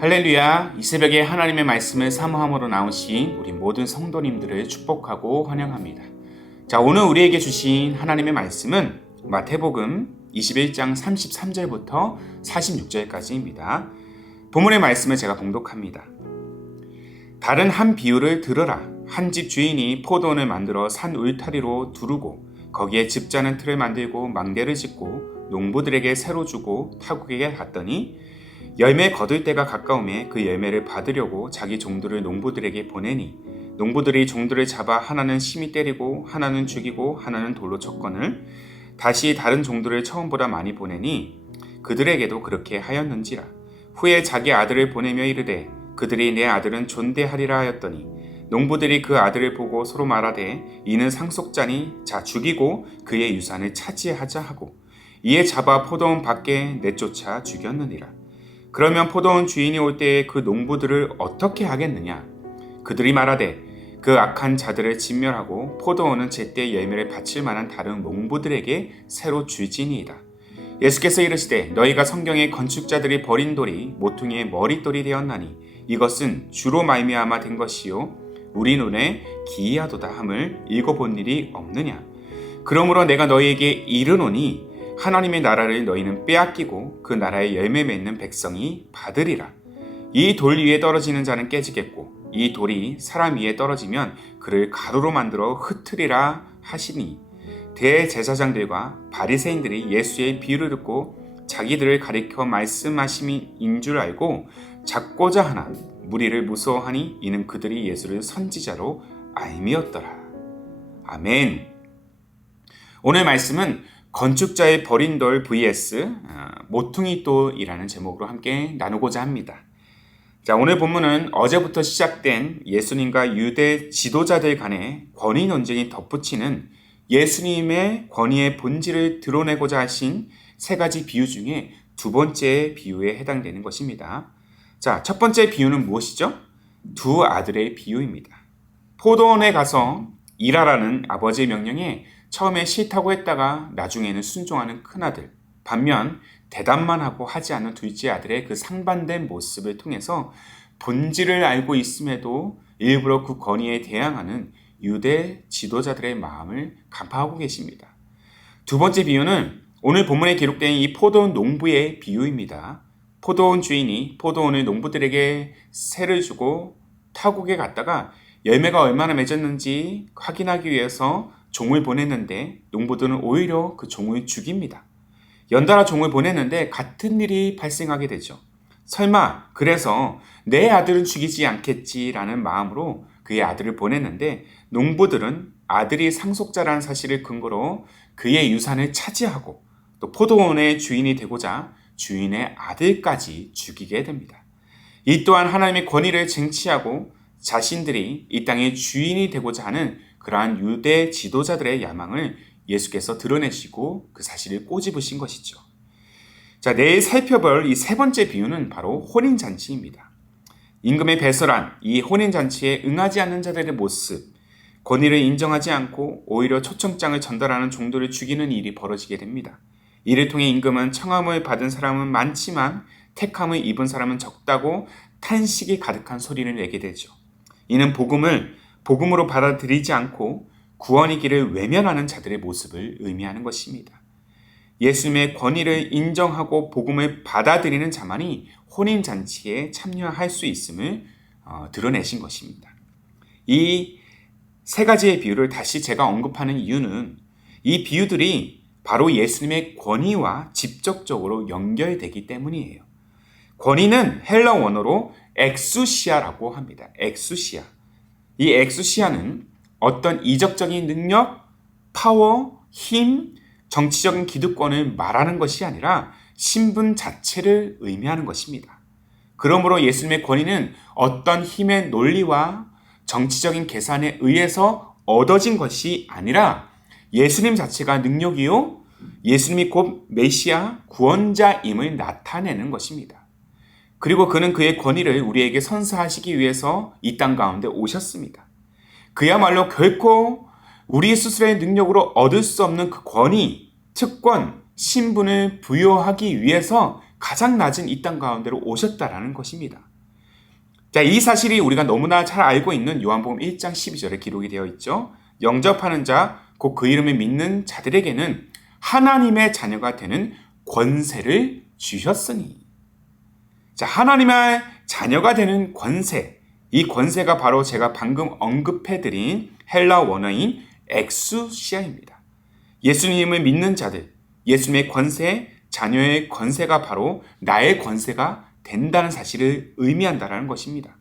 할렐루야, 이 새벽에 하나님의 말씀을 사모함으로 나오신 우리 모든 성도님들을 축복하고 환영합니다. 자, 오늘 우리에게 주신 하나님의 말씀은 마태복음 21장 33절부터 46절까지입니다. 본문의 말씀을 제가 봉독합니다. 다른 한 비유를 들으라. 한 집 주인이 포도원을 만들어 산 울타리로 두르고 거기에 즙자는 틀을 만들고 망대를 짓고 농부들에게 새로 주고 타국에게 갔더니 열매 거둘 때가 가까움에 그 열매를 받으려고 자기 종들을 농부들에게 보내니 농부들이 종들을 잡아 하나는 심히 때리고 하나는 죽이고 하나는 돌로 쳤거늘 다시 다른 종들을 처음보다 많이 보내니 그들에게도 그렇게 하였는지라. 후에 자기 아들을 보내며 이르되 그들이 내 아들은 존대하리라 하였더니 농부들이 그 아들을 보고 서로 말하되 이는 상속자니 자 죽이고 그의 유산을 차지하자 하고 이에 잡아 포도원 밖에 내쫓아 죽였느니라. 그러면 포도원 주인이 올 때에 그 농부들을 어떻게 하겠느냐? 그들이 말하되 그 악한 자들을 진멸하고 포도원은 제때 열매를 바칠 만한 다른 농부들에게 새로 줄지니이다. 예수께서 이르시되 너희가 성경의 건축자들이 버린 돌이 모퉁이의 머릿돌이 되었나니 이것은 주로 말미암아 된 것이요 우리 눈에 기이하도다 함을 읽어본 일이 없느냐? 그러므로 내가 너희에게 이르노니 하나님의 나라를 너희는 빼앗기고 그 나라의 열매 맺는 백성이 받으리라. 이 돌 위에 떨어지는 자는 깨지겠고 이 돌이 사람 위에 떨어지면 그를 가루로 만들어 흩으리라 하시니 대제사장들과 바리새인들이 예수의 비유를 듣고 자기들을 가리켜 말씀하심인 줄 알고 잡고자 하나 무리를 무서워하니 이는 그들이 예수를 선지자로 알미었더라. 아멘. 오늘 말씀은 건축자의 버린 돌 vs 모퉁이 돌이라는 제목으로 함께 나누고자 합니다. 자, 오늘 본문은 어제부터 시작된 예수님과 유대 지도자들 간의 권위 논쟁이 덧붙이는 예수님의 권위의 본질을 드러내고자 하신 세 가지 비유 중에 두 번째 비유에 해당되는 것입니다. 자, 첫 번째 비유는 무엇이죠? 두 아들의 비유입니다. 포도원에 가서 일하라는 아버지의 명령에 처음에 싫다고 했다가 나중에는 순종하는 큰아들, 반면 대답만 하고 하지 않는 둘째 아들의 그 상반된 모습을 통해서 본질을 알고 있음에도 일부러 그 권위에 대항하는 유대 지도자들의 마음을 간파하고 계십니다. 두 번째 비유는 오늘 본문에 기록된 이 포도원 농부의 비유입니다. 포도원 주인이 포도원을 농부들에게 세를 주고 타국에 갔다가 열매가 얼마나 맺었는지 확인하기 위해서 종을 보냈는데 농부들은 오히려 그 종을 죽입니다. 연달아 종을 보냈는데 같은 일이 발생하게 되죠. 설마 그래서 내 아들은 죽이지 않겠지라는 마음으로 그의 아들을 보냈는데 농부들은 아들이 상속자라는 사실을 근거로 그의 유산을 차지하고 또 포도원의 주인이 되고자 주인의 아들까지 죽이게 됩니다. 이 또한 하나님의 권위를 쟁취하고 자신들이 이 땅의 주인이 되고자 하는 그러한 유대 지도자들의 야망을 예수께서 드러내시고 그 사실을 꼬집으신 것이죠. 자, 내일 살펴볼 이 세 번째 비유는 바로 혼인잔치입니다. 임금의 배설한 이 혼인잔치에 응하지 않는 자들의 모습, 권위를 인정하지 않고 오히려 초청장을 전달하는 종들을 죽이는 일이 벌어지게 됩니다. 이를 통해 임금은 청함을 받은 사람은 많지만 택함을 입은 사람은 적다고 탄식이 가득한 소리를 내게 되죠. 이는 복음으로 받아들이지 않고 구원의 길을 외면하는 자들의 모습을 의미하는 것입니다. 예수님의 권위를 인정하고 복음을 받아들이는 자만이 혼인잔치에 참여할 수 있음을 드러내신 것입니다. 이 세 가지의 비유를 다시 제가 언급하는 이유는 이 비유들이 바로 예수님의 권위와 직접적으로 연결되기 때문이에요. 권위는 헬라 원어로 엑수시아라고 합니다. 엑수시아. 이 엑수시아는 어떤 이적적인 능력, 파워, 힘, 정치적인 기득권을 말하는 것이 아니라 신분 자체를 의미하는 것입니다. 그러므로 예수님의 권위는 어떤 힘의 논리와 정치적인 계산에 의해서 얻어진 것이 아니라 예수님 자체가 능력이요, 예수님이 곧 메시아 구원자임을 나타내는 것입니다. 그리고 그는 그의 권위를 우리에게 선사하시기 위해서 이 땅 가운데 오셨습니다. 그야말로 결코 우리 스스로의 능력으로 얻을 수 없는 그 권위, 특권, 신분을 부여하기 위해서 가장 낮은 이 땅 가운데로 오셨다라는 것입니다. 자, 이 사실이 우리가 너무나 잘 알고 있는 요한복음 1장 12절에 기록이 되어 있죠. 영접하는 자, 곧 그 이름을 믿는 자들에게는 하나님의 자녀가 되는 권세를 주셨으니. 자, 하나님의 자녀가 되는 권세. 이 권세가 바로 제가 방금 언급해드린 헬라 원어인 엑수시아입니다. 예수님을 믿는 자들, 예수님의 권세, 자녀의 권세가 바로 나의 권세가 된다는 사실을 의미한다는 것입니다.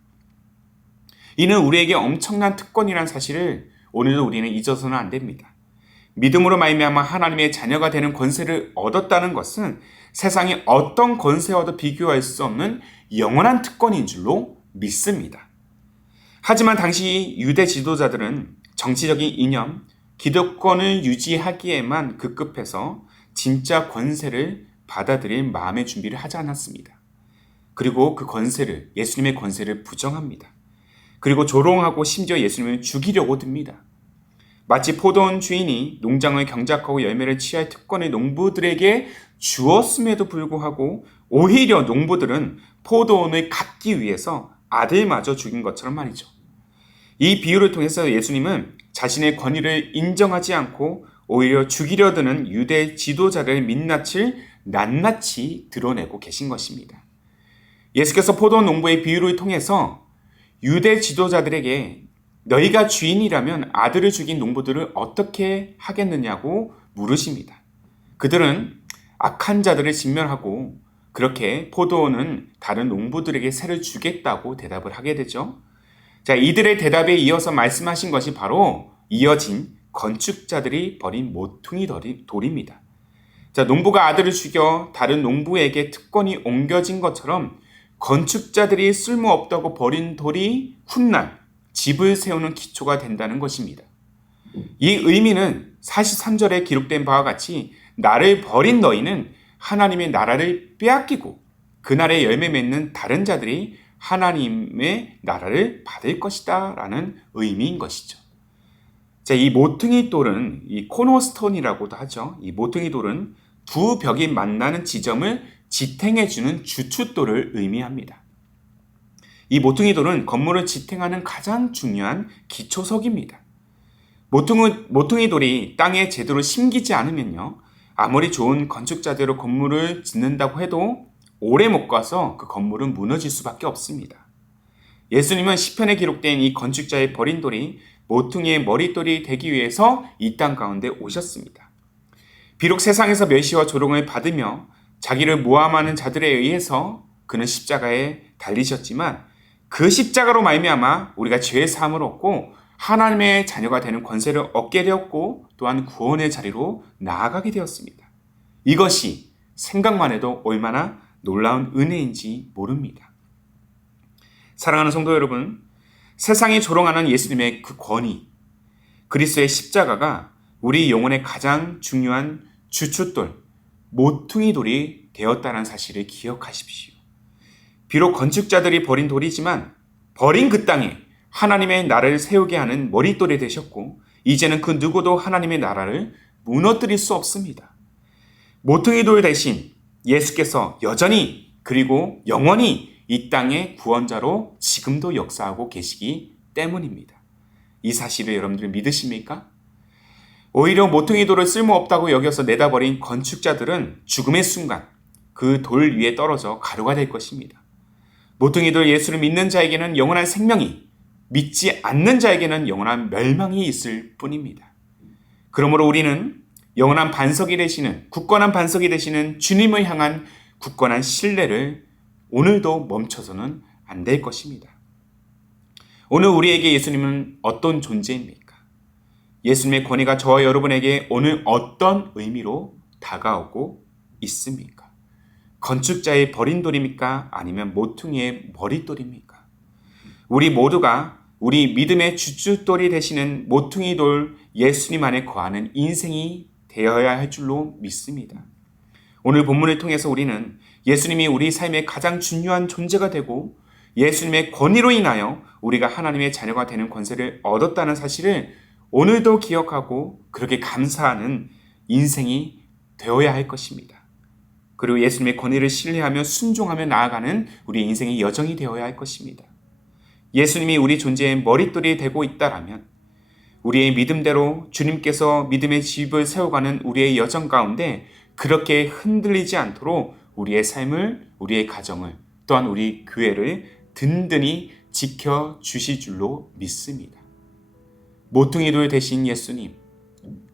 이는 우리에게 엄청난 특권이라는 사실을 오늘도 우리는 잊어서는 안 됩니다. 믿음으로 말미암아 하나님의 자녀가 되는 권세를 얻었다는 것은 세상의 어떤 권세와도 비교할 수 없는 영원한 특권인 줄로 믿습니다. 하지만 당시 유대 지도자들은 정치적인 이념, 기득권을 유지하기에만 급급해서 진짜 권세를 받아들일 마음의 준비를 하지 않았습니다. 그리고 그 권세를, 예수님의 권세를 부정합니다. 그리고 조롱하고 심지어 예수님을 죽이려고 듭니다. 마치 포도원 주인이 농장을 경작하고 열매를 취할 특권을 농부들에게 주었음에도 불구하고 오히려 농부들은 포도원을 갖기 위해서 아들마저 죽인 것처럼 말이죠. 이 비유를 통해서 예수님은 자신의 권위를 인정하지 않고 오히려 죽이려 드는 유대 지도자를 민낯을 낱낱이 드러내고 계신 것입니다. 예수께서 포도원 농부의 비유를 통해서 유대 지도자들에게 너희가 주인이라면 아들을 죽인 농부들을 어떻게 하겠느냐고 물으십니다. 그들은 악한 자들을 진멸하고 그렇게 포도원은 다른 농부들에게 새를 주겠다고 대답을 하게 되죠. 자, 이들의 대답에 이어서 말씀하신 것이 바로 이어진 건축자들이 버린 모퉁이 돌입니다. 자, 농부가 아들을 죽여 다른 농부에게 특권이 옮겨진 것처럼 건축자들이 쓸모없다고 버린 돌이 훗날 집을 세우는 기초가 된다는 것입니다. 이 의미는 43절에 기록된 바와 같이 나를 버린 너희는 하나님의 나라를 빼앗기고 그날에 열매 맺는 다른 자들이 하나님의 나라를 받을 것이다 라는 의미인 것이죠. 자, 이 모퉁이 돌은 이 코너스톤이라고도 하죠. 이 모퉁이 돌은 두 벽이 만나는 지점을 지탱해주는 주춧돌을 의미합니다. 이 모퉁이 돌은 건물을 지탱하는 가장 중요한 기초석입니다. 모퉁이 돌이 땅에 제대로 심기지 않으면요, 아무리 좋은 건축자대로 건물을 짓는다고 해도 오래 못 가서 그 건물은 무너질 수밖에 없습니다. 예수님은 시편에 기록된 이 건축자의 버린 돌이 모퉁이의 머릿돌이 되기 위해서 이 땅 가운데 오셨습니다. 비록 세상에서 멸시와 조롱을 받으며 자기를 모함하는 자들에 의해서 그는 십자가에 달리셨지만 그 십자가로 말미암아 우리가 죄의 사함을 얻고 하나님의 자녀가 되는 권세를 얻게 되었고 또한 구원의 자리로 나아가게 되었습니다. 이것이 생각만 해도 얼마나 놀라운 은혜인지 모릅니다. 사랑하는 성도 여러분, 세상이 조롱하는 예수님의 그 권위, 그리스도의 십자가가 우리 영혼의 가장 중요한 주춧돌, 모퉁이 돌이 되었다는 사실을 기억하십시오. 비록 건축자들이 버린 돌이지만 버린 그 땅에 하나님의 나라를 세우게 하는 머릿돌이 되셨고 이제는 그 누구도 하나님의 나라를 무너뜨릴 수 없습니다. 모퉁이 돌 대신 예수께서 여전히 그리고 영원히 이 땅의 구원자로 지금도 역사하고 계시기 때문입니다. 이 사실을 여러분들 믿으십니까? 오히려 모퉁이 돌을 쓸모없다고 여겨서 내다버린 건축자들은 죽음의 순간 그 돌 위에 떨어져 가루가 될 것입니다. 모퉁이 돌 예수를 믿는 자에게는 영원한 생명이, 믿지 않는 자에게는 영원한 멸망이 있을 뿐입니다. 그러므로 우리는 영원한 반석이 되시는, 굳건한 반석이 되시는 주님을 향한 굳건한 신뢰를 오늘도 멈춰서는 안 될 것입니다. 오늘 우리에게 예수님은 어떤 존재입니까? 예수님의 권위가 저와 여러분에게 오늘 어떤 의미로 다가오고 있습니까? 건축자의 버린 돌입니까? 아니면 모퉁이의 머릿돌입니까? 우리 모두가 우리 믿음의 주춧돌이 되시는 모퉁이 돌 예수님 안에 거하는 인생이 되어야 할 줄로 믿습니다. 오늘 본문을 통해서 우리는 예수님이 우리 삶의 가장 중요한 존재가 되고 예수님의 권위로 인하여 우리가 하나님의 자녀가 되는 권세를 얻었다는 사실을 오늘도 기억하고 그렇게 감사하는 인생이 되어야 할 것입니다. 그리고 예수님의 권위를 신뢰하며 순종하며 나아가는 우리 인생의 여정이 되어야 할 것입니다. 예수님이 우리 존재의 머릿돌이 되고 있다라면 우리의 믿음대로 주님께서 믿음의 집을 세워가는 우리의 여정 가운데 그렇게 흔들리지 않도록 우리의 삶을, 우리의 가정을, 또한 우리 교회를 든든히 지켜주실 줄로 믿습니다. 모퉁이돌 되신 예수님,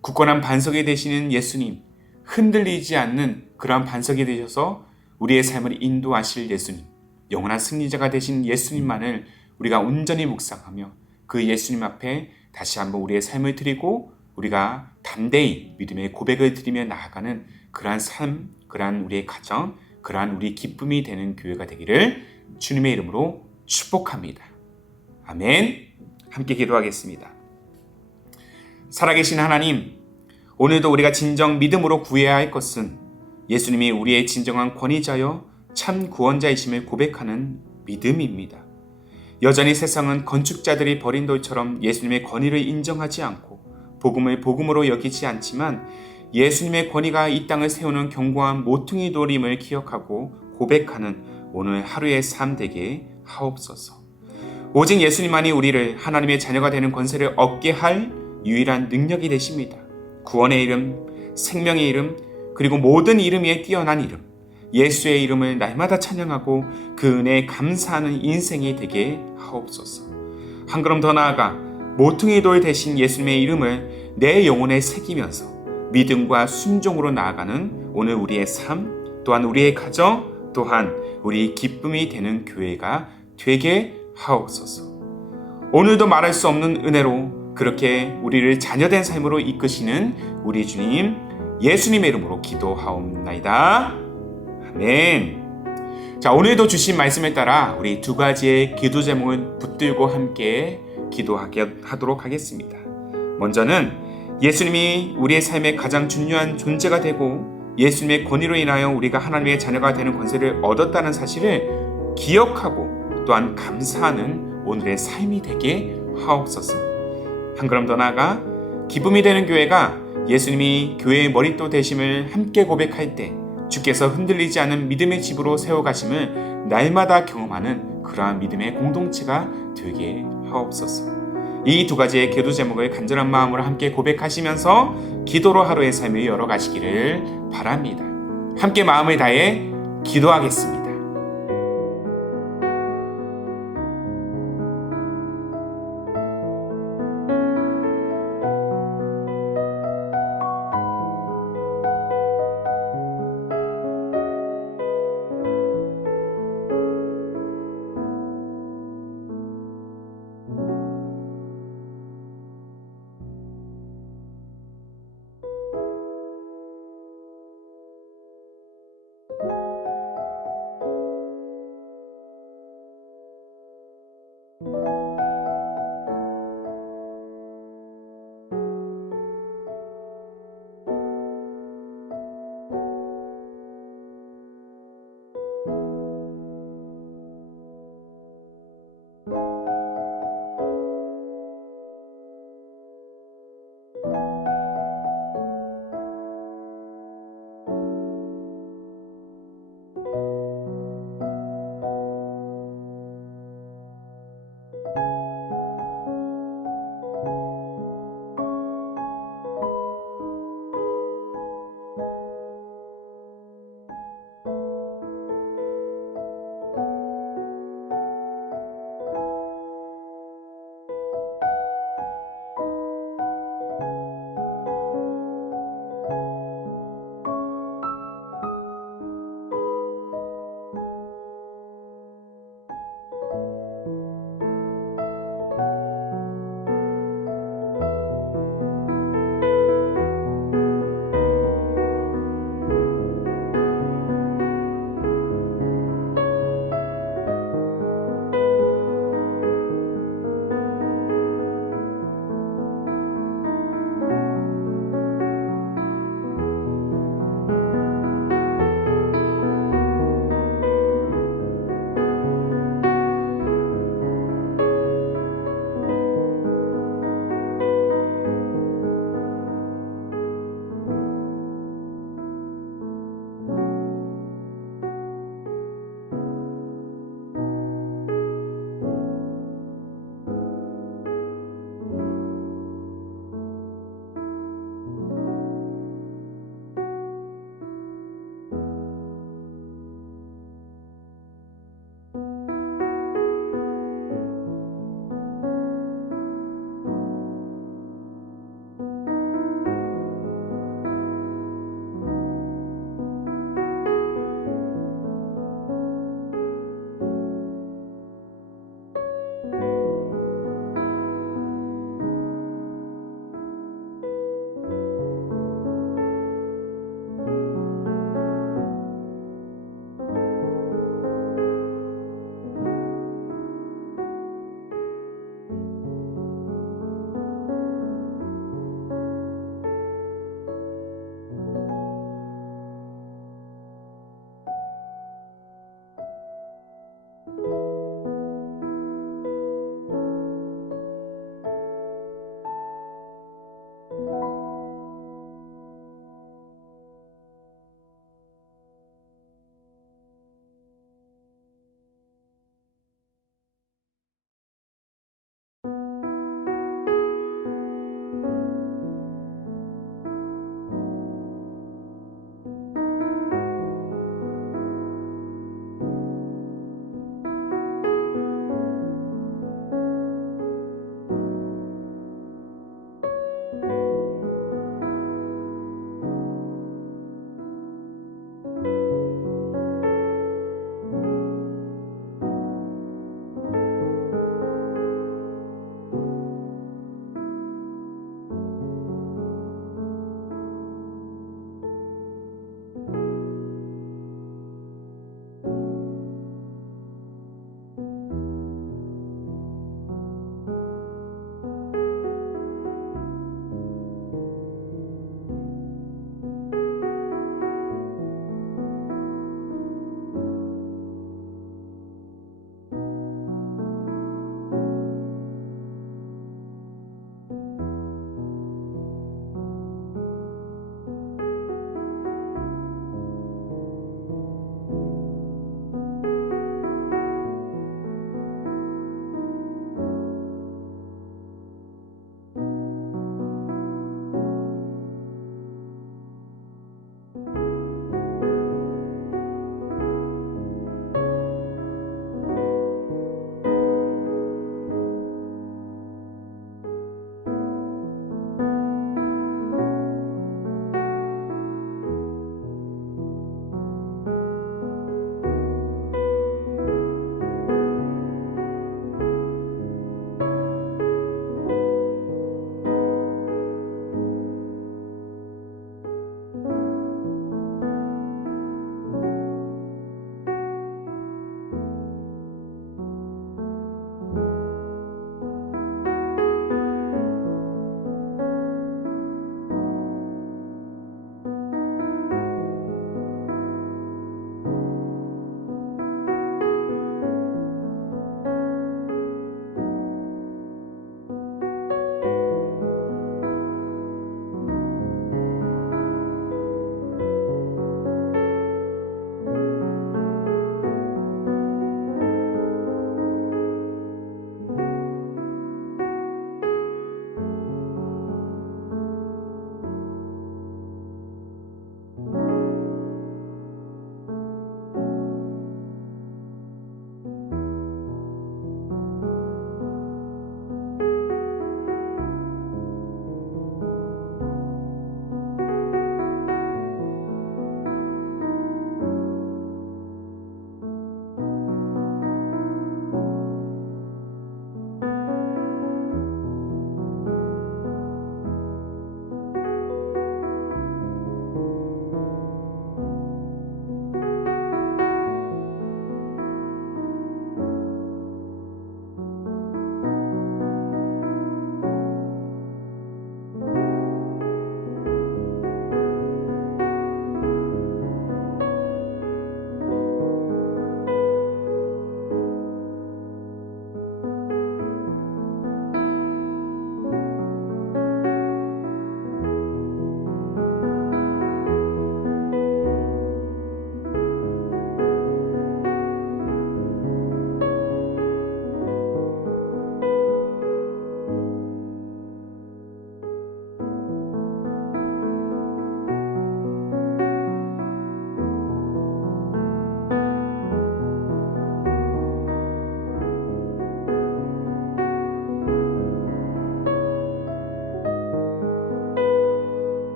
굳건한 반석이 되시는 예수님, 흔들리지 않는 그러한 반석이 되셔서 우리의 삶을 인도하실 예수님, 영원한 승리자가 되신 예수님만을 우리가 온전히 묵상하며 그 예수님 앞에 다시 한번 우리의 삶을 드리고 우리가 담대히 믿음의 고백을 드리며 나아가는 그러한 삶, 그러한 우리의 가정, 그러한 우리 기쁨이 되는 교회가 되기를 주님의 이름으로 축복합니다. 아멘. 함께 기도하겠습니다. 살아계신 하나님, 오늘도 우리가 진정 믿음으로 구해야 할 것은 예수님이 우리의 진정한 권위자여 참 구원자이심을 고백하는 믿음입니다. 여전히 세상은 건축자들이 버린 돌처럼 예수님의 권위를 인정하지 않고 복음을 복음으로 여기지 않지만 예수님의 권위가 이 땅을 세우는 견고한 모퉁이 돌임을 기억하고 고백하는 오늘 하루의 삶 되게 하옵소서. 오직 예수님만이 우리를 하나님의 자녀가 되는 권세를 얻게 할 유일한 능력이 되십니다. 구원의 이름, 생명의 이름, 그리고 모든 이름 위에 뛰어난 이름, 예수의 이름을 날마다 찬양하고 그 은혜에 감사하는 인생이 되게 하옵소서. 한 걸음 더 나아가 모퉁이 돌 대신 예수님의 이름을 내 영혼에 새기면서 믿음과 순종으로 나아가는 오늘 우리의 삶, 또한 우리의 가정, 또한 우리 기쁨이 되는 교회가 되게 하옵소서. 오늘도 말할 수 없는 은혜로 그렇게 우리를 자녀된 삶으로 이끄시는 우리 주님 예수님의 이름으로 기도하옵나이다. 아멘. 자, 오늘도 주신 말씀에 따라 우리 두 가지의 기도 제목을 붙들고 함께 기도하도록 하겠습니다. 먼저는 예수님이 우리의 삶의 가장 중요한 존재가 되고 예수님의 권위로 인하여 우리가 하나님의 자녀가 되는 권세를 얻었다는 사실을 기억하고 또한 감사하는 오늘의 삶이 되게 하옵소서. 한 걸음 더 나아가 기쁨이 되는 교회가 예수님이 교회의 머릿돌 되심을 함께 고백할 때 주께서 흔들리지 않은 믿음의 집으로 세워가심을 날마다 경험하는 그러한 믿음의 공동체가 되게 하옵소서. 이 두 가지의 기도 제목을 간절한 마음으로 함께 고백하시면서 기도로 하루의 삶을 열어가시기를 바랍니다. 함께 마음을 다해 기도하겠습니다.